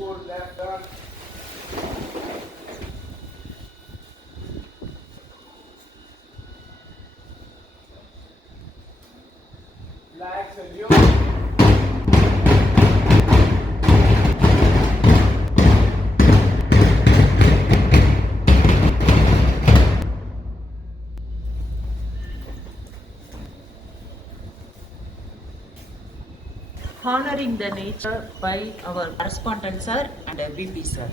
4 left turn. Flag salute. Honoring the nature by our correspondent sir and BP sir.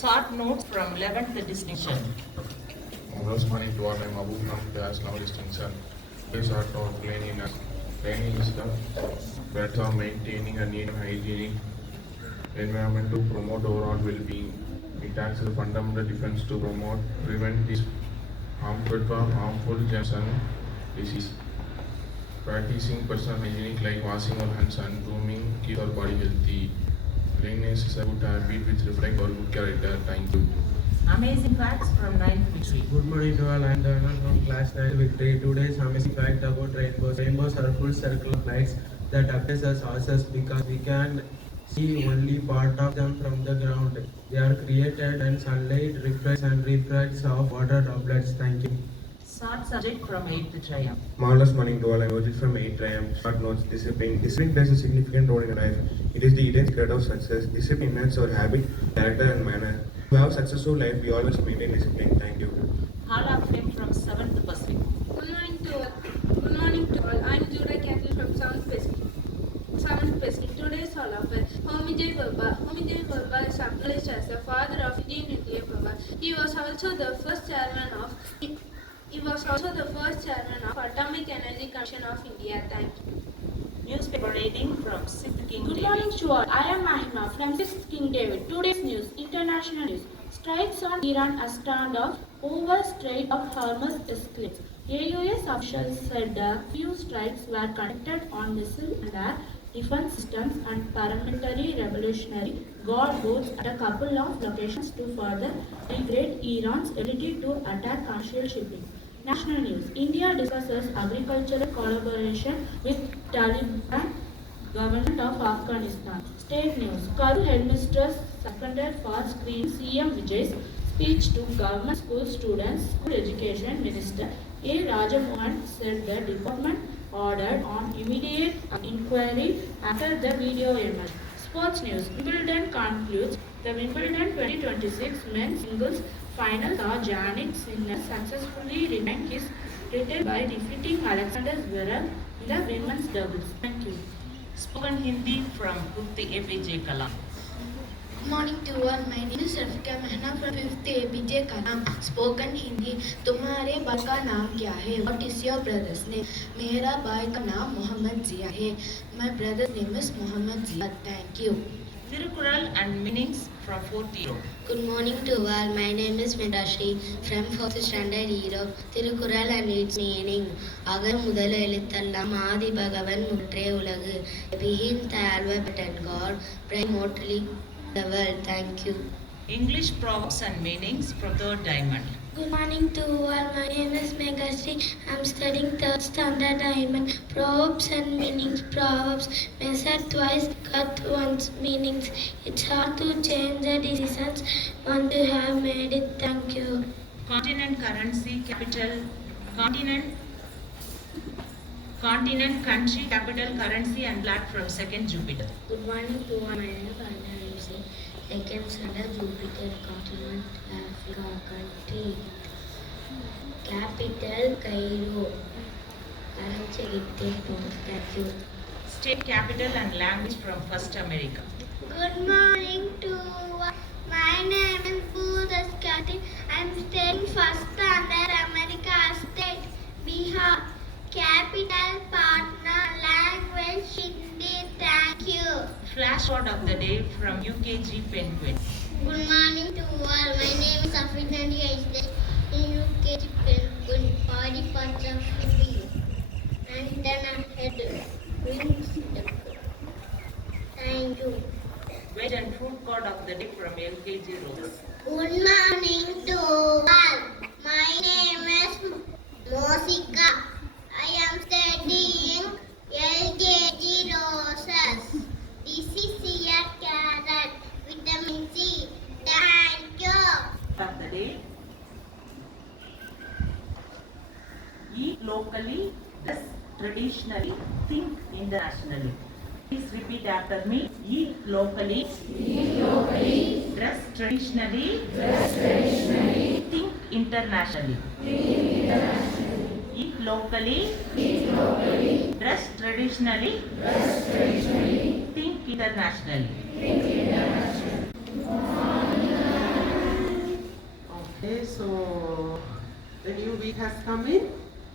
Short notes from 11th distinction. Most money to all I'm above from class now distinction. These are taught cleanliness. Cleaning is the better of maintaining a neat and hygienic environment to promote overall well-being. It acts as a fundamental defense to prevent this harmful germs and disease. Practicing personal hygienic like washing our hands and grooming keep our body healthy. Cleanliness is a good habit which reflects our good character. Thank you. Amazing facts from 9th victory. Good morning to all. I am Dharnan from class 9 victory. Today's amazing fact about rainbows. Rainbows are full circle of lights that appears as horses because we can see only part of them from the ground. They are created when sunlight reflects and refracts off water droplets. Thank you. Short subject from 8th triumph. Marvelous morning to all. I'm Ojit from 8 Triumph. Short notes, discipline. Discipline plays a significant role in life. It is the hidden secret of success. Discipline enhances our habit, character and manner. To have successful life, we always maintain discipline. Thank you. Hall of Fame from 7th Pacific. Good morning to all. Good morning to all. I am Judah Campbell from 7th Pacific. 7th Pacific. Today's Hall of Fame. Homi J. Bhabha. Homi J. Bhabha is acknowledged as the father of Indian nuclear power. He was also the first chairman of Atomic Energy Commission of India. Thank you. Newspaper reading from 6th King Good David. morning to all. I am Mahima from 6th King David. Today's news, international news. Strikes on Iran as standoff over Strait of Hormuz escalates. AUS officials said a few strikes were conducted on missile and air defense systems and paramilitary revolutionary guard boats at a couple of locations to further degrade Iran's ability to attack commercial shipping. National news. India discusses agricultural collaboration with Taliban government of Afghanistan. State news. Karur headmistress seconded for screen CM Vijay's speech to government school students. School Education Minister A. Rajamohan said the department ordered on immediate inquiry after the video emerged. Sports news. Wimbledon concludes. The Wimbledon 2026 men's singles final saw Jannik Sinner successfully retain his title by defeating Alexander Zverev in the women's doubles. Thank you. Spoken Hindi from 5th APJ Kalam. Good morning to all. My name is Rafika Mehna from 5th APJ Kalam. Spoken Hindi. तुम्हारे भाई का नाम क्या है? What is your brother's name? मेरा भाई का नाम मोहम्मद जिया है. My brother's name is Mohammed Zia. Thank you. Tirukural and meanings from 4th Europe. Good morning to all. My name is Midashri from 4th standard Europe. Tirukural and its meaning. அகர் முதல் எழுத்தெல்லாம் ஆதி பகவன் முற்றே உலகு. Being the alphabet God, primordially the world. Thank you. English proverbs and meanings from 3rd diamond. Good morning to all. My name is Megashri. I'm studying 3rd standard diamond. Proverbs and meanings. Proverbs. Measure twice, cut once. Meanings. It's hard to change the decisions once you have made it. Thank you. Continent currency capital continent country capital currency and flag from 2nd Jupiter. Good morning to all. My name is Anna Lucy. Second standard Jupiter continent Africa country. Capital Cairo. Currency Thank you. State capital and language from 1st America. Good morning to my name is Budas I am staying first standard America State, Bihar. Flashcard of the day from UKG Penguin. Good morning to all. My name is Afrinandi. I stay in UKG Penguin, body parts of review. And then ahead, wings. Thank you. Veg and fruit card of the day from LKG Rose. Good morning to all. My name is Mosika. I am studying LKG Roses. This is your carrot, vitamin C. Thank you. Of the day. Eat locally, dress traditionally, think internationally. Please repeat after me. Eat locally, dress traditionally, think internationally. Eat locally, dress traditionally, think internationally. Okay, so the new week has come in,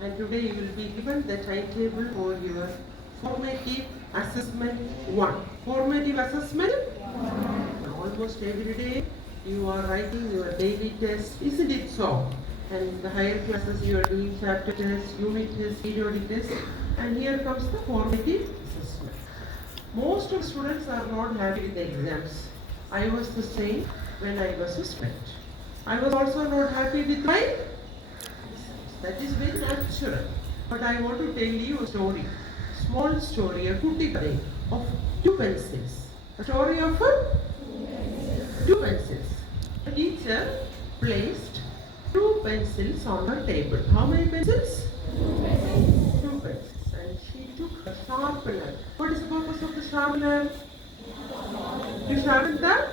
and today you will be given the timetable for your formative assessment 1. Formative assessment 1. Almost every day you are writing your daily test, isn't it so? And in the higher classes you are doing chapter tests, unit tests, periodic tests, and here comes the formative assessment. Most of students are not happy with the exams. I was the same when I was a student. I was also not happy with my exams. That is very natural. But I want to tell you a story. Small story, a kutti kadai of 2 pencils. A story of 2 pencils. The teacher placed 2 pencils on her table. How many pencils? 2 pencils. And she took a sharpener. What is the purpose of the sharpener? To sharpen the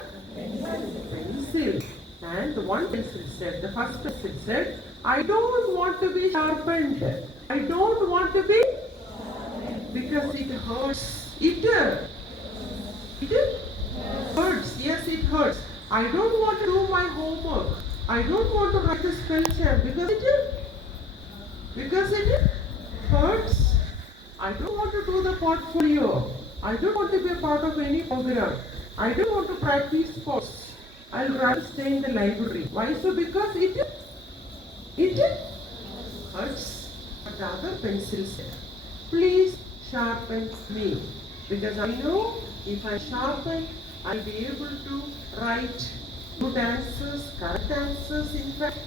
pencil. And one pencil said, the first pencil said, I don't want to be sharpened. I don't want to be, because it hurts. It hurts. Yes, it hurts. I don't want to do my homework. I don't want to write the spell check because it hurts. I don't want to do the portfolio. I don't want to be a part of any program. I don't want to practice sports. I'll rather stay in the library. Why so? Because it hurts. But the other pencil said, please sharpen me. Because I know if I sharpen, I'll be able to write good answers, correct answers. In fact,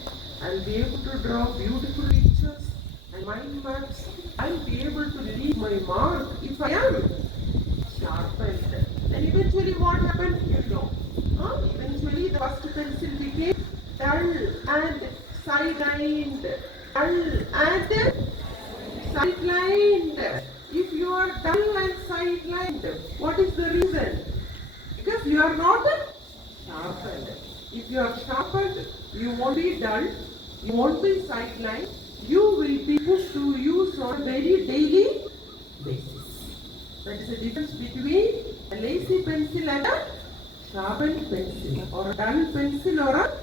I'll be able to draw beautiful pictures and mind maps. I'll be able to leave my mark if I am sharpened. And eventually what happened? You know. Eventually the first pencil became dull and sidelined. Dull and sidelined. If you are dull and sidelined, what is the reason? Because you are not sharpened. If you are sharpened, you won't be dull, you won't be sidelined, you will be put to use on a very daily basis. That is the difference between a lazy pencil and a sharpened pencil, or a dull pencil or a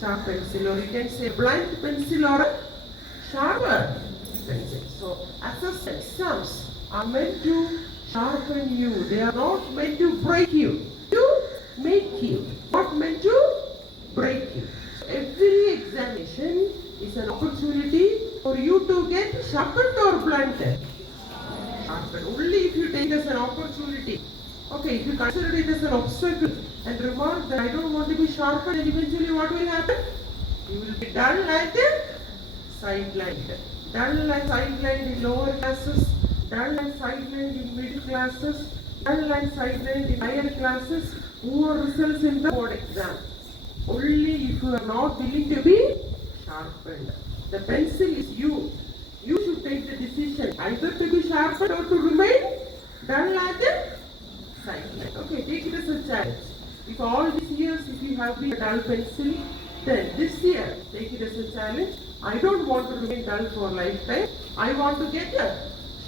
sharp pencil, or you can say blunt pencil or a sharper pencil. So exams are meant to sharpen you. They are not meant to break you, to make you, not meant to break you. So every examination is an opportunity for you to get sharpened or blunted. Sharpened. Only if you take it as an opportunity. Okay, if you consider it as an obstacle and remark that I don't want to be sharpened, and eventually what will happen? You will be dull and sidelined. Dull and sidelined in lower classes, dull and sidelined in middle classes, dull and sidelined in higher classes, poor results in the board exam. Only if you are not willing to be sharpened. The pencil is you. You should take the decision either to be sharpened or to remain dull and sidelined. Okay, take it as a challenge. If all these years, if you have been a dull pencil, then this year, take it as a challenge. I don't want to remain dull for lifetime. I want to get a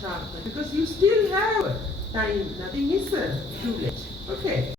sharpened, because you still have time. Nothing is too late. Okay.